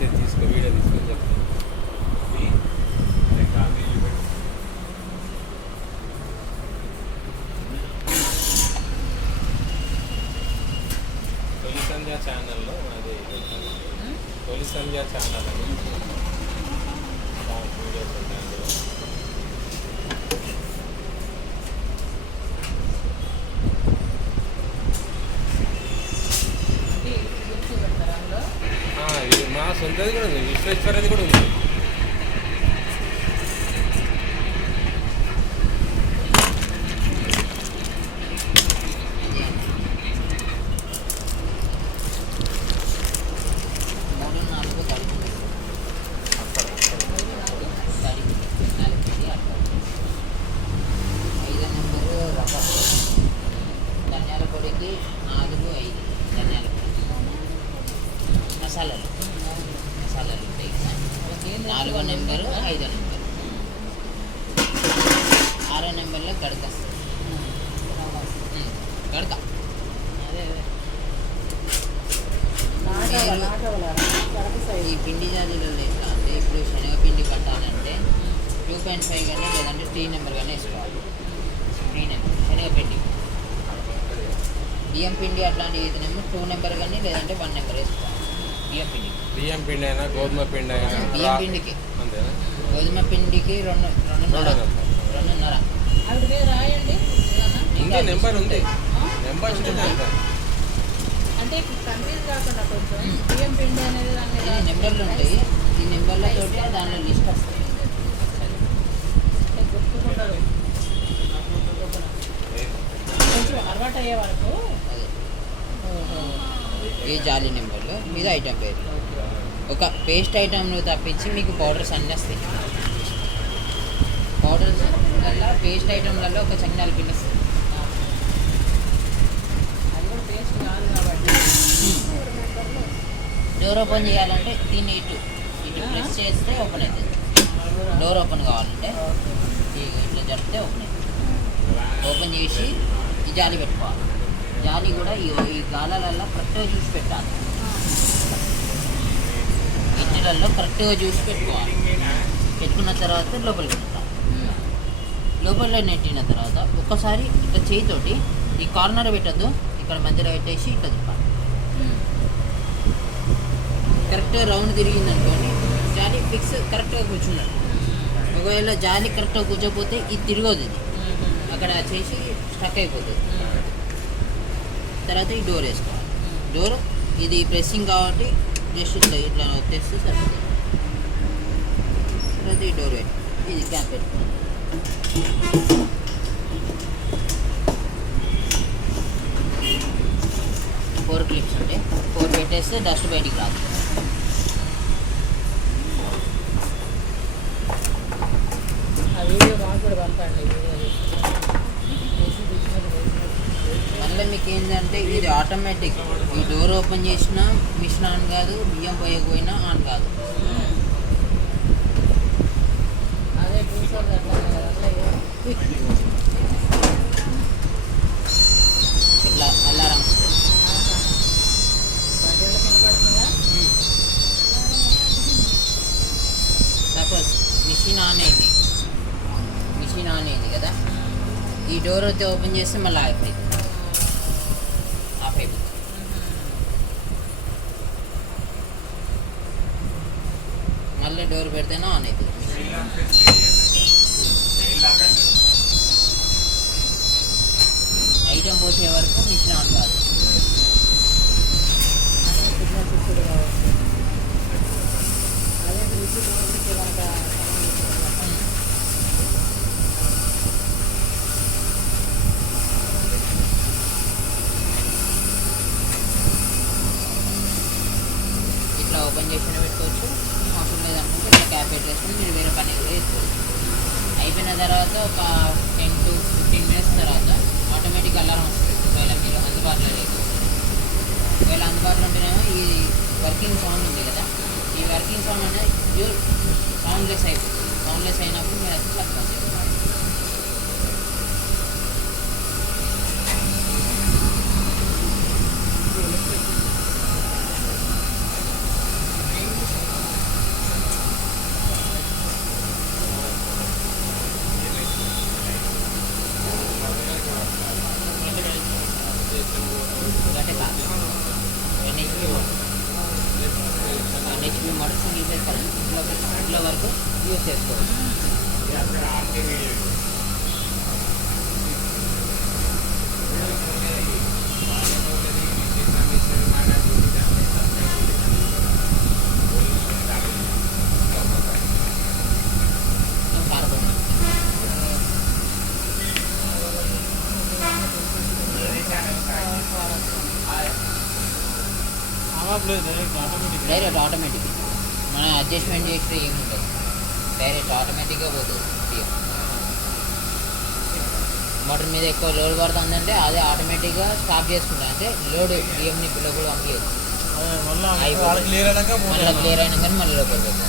తీసుకో వీడియో తీసుకొని చెప్తాను. తొలి సంధ్య ఛానల్లో అది తొలి సంధ్య ఛానల్ అని వీడియోస్ ఉంటాయి అందులో. ఇది మా సొంతది కూడా ఉంది, విశ్వేశ్వరది కూడా ఉంది. ధనియాల పొడికి 4, 5 ధనియాల పొడి మసాలాలు ఉంటాయి కదా. 4వ నెంబరు 5వ నెంబరు 6వ నెంబర్లో గడక వస్తుంది. గడక ఈ పిండి జాలీలలో ఎట్లా అంటే ఇప్పుడు శనగపిండి పట్టాలంటే 2.5 కానీ లేదంటే 3 నెంబర్ కానీ వేసుకోవాలి. 3 నెంబర్ శనగపిండి. బియ్యం పిండి అట్లాంటివి అయితేనేమో 2 నెంబర్ కానీ లేదంటే 1 నెంబర్ వేసుకోవాలి. బియ్యం పిండి అయినా గోధుమ పిండి అయినా. బియ్యం పిండికి అంతేనా? గోధుమ పిండికి 2.5 రాయండి. ఇంకా నెంబర్ ఉంది, నెంబర్ చూడండి. అంటే కన్ఫ్యూజ్ కాకుండా కొంచెం బియ్యం పిండి అనేది ఈ నెంబర్లు ఉంటాయి. ఈ నెంబర్లతో దానిలో లిస్ట్ వస్తుంది. గుర్తుకుంటారు కొంచెం అలవాటు అయ్యే వరకు. ఈ జాలి నెంబర్లు ఇది ఐటమ్ పేరు. ఒక పేస్ట్ ఐటమ్ను తప్పించి మీకు పౌడర్స్ అన్నీ వస్తాయి. పౌడర్స్ వల్ల పేస్ట్ ఐటమ్లలో ఒక చంగాల పిండి వస్తుంది. అది కూడా టేస్ట్ కాదు కాబట్టి డోర్ ఓపెన్ చేయాలంటే దీన్ని ఇటు ప్రెస్ చేస్తే ఓపెన్ అవుతుంది. డోర్ ఓపెన్ కావాలంటే ఇట్లా జరిపితే ఓపెన్ అవుతుంది. ఓపెన్ చేసి ఈ జాలి పెట్టుకోవాలి. జాలి కూడా ఈ గాలాలల్లో కరెక్ట్గా చూసి పెట్టాలి. గిన్నెలలో కరెక్ట్గా చూసి పెట్టుకోవాలి. పెట్టుకున్న తర్వాత లోపలికి పెట్టాలి. లోపల నెట్టిన తర్వాత ఒక్కసారి ఇట్లా చేయితోటి ఈ కార్నర్ పెట్టద్దు, ఇక్కడ మధ్యలో పెట్టేసి ఇట్లా తిప్పాలి. కరెక్ట్గా రౌండ్ తిరిగింది అనుకోండి, జాలి ఫిక్స్ కరెక్ట్గా కూర్చున్నాడు. ఒకవేళ జాలి కరెక్ట్గా కూర్చోపోతే ఇది తిరగదు, ఇది అక్కడ చేసి స్టక్ అయిపోతుంది. తర్వాత ఈ డోర్ వేసుకోవాలి. డోర్ ఇది ప్రెస్సింగ్ కాబట్టి జస్ట్ ఇట్లా తెస్తే సరిపోతుంది. తర్వాత ఈ డోర్ పెట్టి ఇది క్యాప్ పెట్టుకోవాలి. 4 క్లిప్స్ ఉంటాయి. 4 పెట్టేస్తే డస్ట్ బయటికి రాదు. ఆ వీడియో మాకు కూడా పంపండి. మళ్ళీ మీకు ఏంటంటే ఇది ఆటోమేటిక్. ఈ డోర్ ఓపెన్ చేసినా మిషన్ ఆన్ కాదు, బియ్యం పోయకపోయినా ఆన్ కాదు. అదే కూర్చోదు ఇట్లా అలారం వస్తుంది. సపోజ్ మిషన్ ఆన్ అయింది కదా, ఈ డోర్ అయితే ఓపెన్ చేస్తే మళ్ళీ ఆఫ్ అయిపోతుంది. మళ్ళీ డోర్ పెడితేనే ఆన్ అవుతుంది. ఐటమ్ పోసే వరకు మిషన్ ఆన్ కాదు. అదే రుచి కనుక ఇట్లా ఓపెన్ చేసిన పెట్టుకోవచ్చు. అవసరం లేదనుకుంటే ఇట్లా క్యాప్ పెట్టేసుకొని మీరు వేరే పని కూడా వేసుకోవచ్చు. అయిపోయిన తర్వాత ఒక 10 to 15 minutes తర్వాత ఆటోమేటిక్ అలారం వస్తుంది. ఒకవేళ మీరు అందుబాటులో లేదు, ఒకవేళ అందుబాటులో ఉంటేనేమో ఈ వర్కింగ్ సౌండ్ ఉంది కదా, ఈ వర్కింగ్ సౌండ్ అనేది ప్యూర్ సౌండ్లెస్ అయిపోతుంది. సౌండ్లెస్ అయినప్పుడు మీరు అది పట్టుకోవచ్చు. HP motor single phase current ఇంట్లో వరకు యూజ్ చేసుకోవచ్చు. కార్బన్ డైరెక్ట్ ఆటోమేటిక్ మనం అడ్జస్ట్మెంట్ చేస్తే ఏముంటుంది, డైరెక్ట్ ఆటోమేటిక్గా పోతుంది బియ్యం. మోటార్ మీద ఎక్కువ లోడ్ పడుతుందంటే అదే ఆటోమేటిక్గా స్టాప్ చేసుకుంటుంది, అంటే లోడ్ బియ్యంని లోపల పంపించదు. మళ్ళీ క్లియర్ అయినా కానీ మళ్ళీ లోపలికి పోతుంది.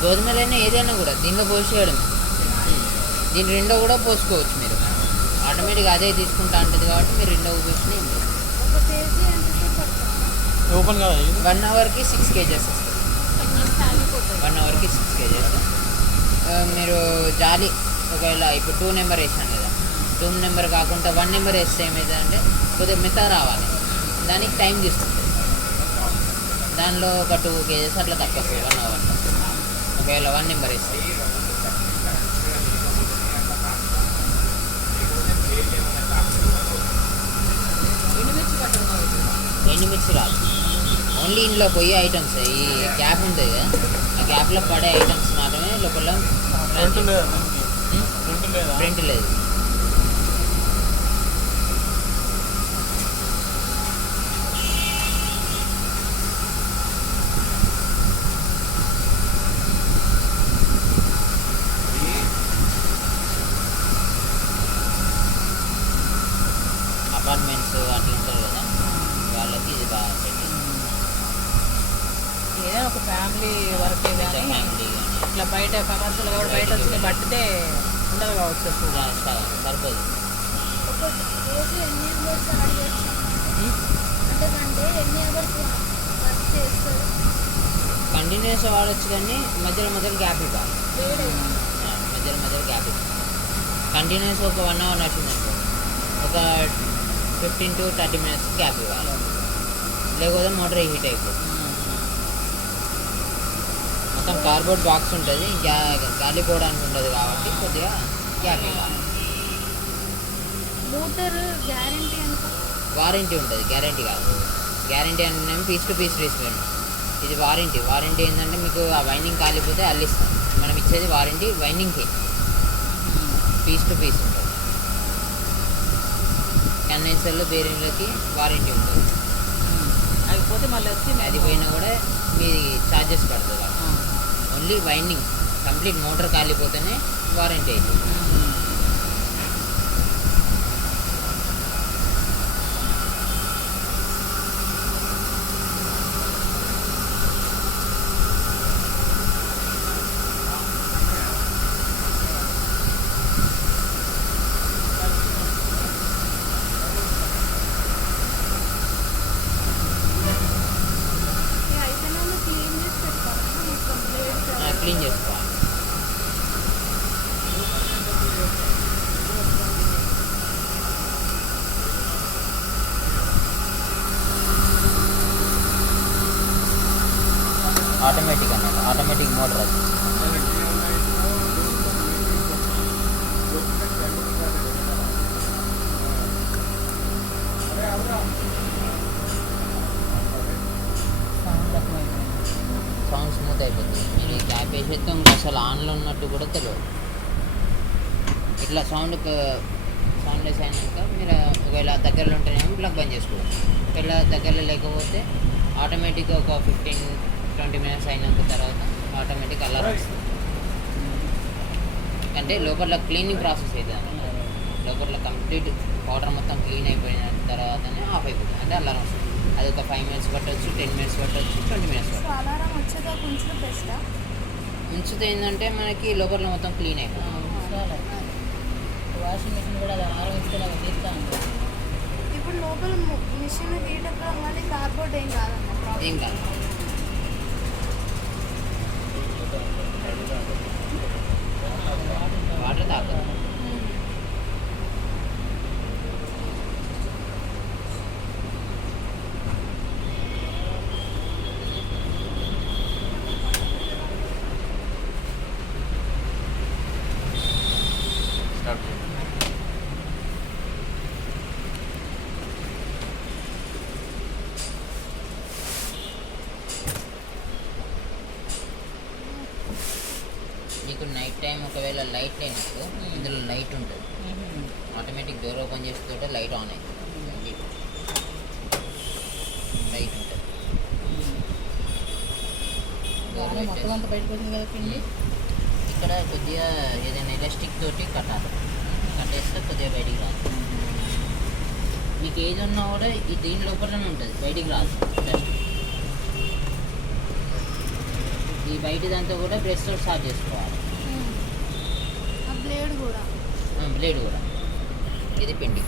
గోధుమలైనా ఏదైనా కూడా దీనిలో పోసేయడం, దీని రెండో కూడా పోసుకోవచ్చు మీరు. ఆటోమేటిక్గా అదే తీసుకుంటా ఉంటుంది కాబట్టి మీరు రెండో పోసుకుని ఒక కేజీ ఎంతసేపు పడుతుంది? ఓపెన్ కదా 1 అవర్కి 6 kgs వస్తుంది. ఆగిపోతుంది. 1 అవర్కి 6 kgs. మీరు జాలి ఒకవేళ ఇప్పుడు 2 నెంబర్ వేసాను కదా, 2 నెంబర్ కాకుండా 1 నెంబర్ వేస్తే ఏమవుతుందంటే కొద్దిగా మెత్తగా రావాలి, దానికి టైం తీసుకుంటుంది. దానిలో ఒక 2 kgs అట్లా తక్కువ వస్తుంది 1 అవర్లో ఒకవేళ 1 నెంబర్ వేస్తే. ఎండుమిర్చి రాదు, ఓన్లీ ఇంట్లో పోయే ఐటమ్స్, ఈ గ్యాప్ ఉంటుంది కదా ఆ గ్యాప్లో పడే ఐటమ్స్ మాత్రమే లోపల. ప్రింట్ లేదు. అపార్ట్మెంట్స్ అట్లా ఉంటారు కదా వాళ్ళకి ఇది బాగా సెట్. ఏదైనా ఒక ఫ్యామిలీ వర్క్ కానీ ఫ్యామిలీ ఇట్లా బయట కమర్షియల్ కూడా బయట వచ్చి పట్టితే ఉండదు కావచ్చు అసలు. సరిపోదు. ఒక రోజు ఎన్ని అవర్స్ ఆడియచ్చు అంటే అంటే ఎన్ని అవర్స్ వర్క్ చేస్తారు? కంటిన్యూస్ వాడచ్చు కానీ మధ్యలో మధ్యలో గ్యాప్ ఇవ్వాలి. మధ్యలో గ్యాప్ ఇవ్వాలి. కంటిన్యూస్ ఒక 1 అవర్ నచ్చిందనుకో ఒక 15 to 30 minutes గ్యాప్ ఇవ్వాలి, లేకపోతే మోటార్ హీట్ అయిపోతుంది. మొత్తం కార్బోర్డ్ బాక్స్ ఉంటుంది, గాలి పోవడానికి ఉంటుంది కాబట్టి కొద్దిగా గ్యాప్ ఇవ్వాలి. మోటార్ గ్యారంటీ ఎంత? వారంటీ ఉంటుంది, గ్యారంటీ కాదు. గ్యారంటీ అంటే పీస్ టు పీస్ రీప్లేస్మెంట్. ఇది వారంటీ. వారంటీ ఏంటంటే మీకు ఆ వైండింగ్ కాలిపోతే అల్లిస్తాం. మనం ఇచ్చేది వారంటీ వైండింగ్కి, పీస్ టు పీస్ ఉంటుంది. కన్వెన్సర్లు బేరింగ్లకి వారంటీ ఉంటుంది. అయిపోతే మళ్ళీ వచ్చి అది పోయినా కూడా మీది ఛార్జెస్ పడుతుంది. ఓన్లీ వైండింగ్ కంప్లీట్ మోటార్ కాలిపోతేనే వారంటీ అవుతుంది. అయిపోయినా క్లీన్ చేసి పెడతారా మొత్తం బ్లేడ్స్? క్లీన్ చేసుకోవాలి. ఆటోమేటిక్ అన్నమాట, ఆటోమేటిక్ మోటార్ అది. సౌండ్ స్మూత్ అయిపోతుంది. మీరు ఈ గ్యాప్ వేసేస్తే ఇంకా అసలు ఆన్లో ఉన్నట్టు కూడా తెలియదు. ఇట్లా సౌండ్లెస్ అయినాక మీరు ఒకవేళ దగ్గరలో ఉంటేనేమో ప్లగ్ బంద్ చేసుకోవచ్చు. ఒకవేళ దగ్గరలో లేకపోతే ఆటోమేటిక్గా ఒక 15-20 minutes అయినాక తర్వాత ఆటోమేటిక్ అలారం వస్తుంది. అంటే లోపల క్లీనింగ్ ప్రాసెస్ అవుతుంది అన్నమాట. లోపల కంప్లీట్ వాటర్ మొత్తం క్లీన్ అయిపోయిన తర్వాతనే ఆఫ్ అయిపోతుంది, అంటే అలారం వస్తుంది. అది ఒక 5 minutes పట్టవచ్చు, 10 minutes పట్టవచ్చు, 20 minutes పట్టవచ్చు. అలారం వచ్చేదా కొంచెం బెస్టా? ఉంచితే ఏంటంటే మనకి లోపల మొత్తం క్లీన్ అయిపోతుంది. వాషింగ్ మిషన్ కూడా అది అలారం ఇస్తే తీస్తాను. ఇప్పుడు ఇప్పుడు లోపల మిషన్ హీట్ ఎక్కడం కానీ కార్బోర్డ్ ఏం కాదన్న ఏం కాదు. వాటర్ తాగదు. స్టార్ట్ చేయండి. నీకు నైట్ టైం ఒకవేళ లైట్ లేనప్పుడు ఇందులో లైట్ ఉంటుంది. ఆటోమేటిక్ డోర్ ఓపెన్ చేస్తుంటే లైట్ ఆన్ అవుతుంది. లైట్ ఉంటుంది. డోర్ బాగా మొత్తం అంతా బయటకు వచ్చింది కదా పిండి. ఇక్కడ కొద్దిగా ఏదైనా ఎలాస్టిక్ తోటి కట్టాలి. కట్టేస్తే కొద్దిగా బయటికి రాదు. మీకు ఏది ఉన్నా కూడా ఈ దీని లోపలనే ఉంటుంది, బయటికి రాదు డస్ట్. ఈ బయట దాంతో కూడా బ్రష్ తోటి సాఫ్ చేసుకోవాలి. ఆ బ్లేడ్ కూడా బ్లేడ్ కూడా. ఇది పిండి.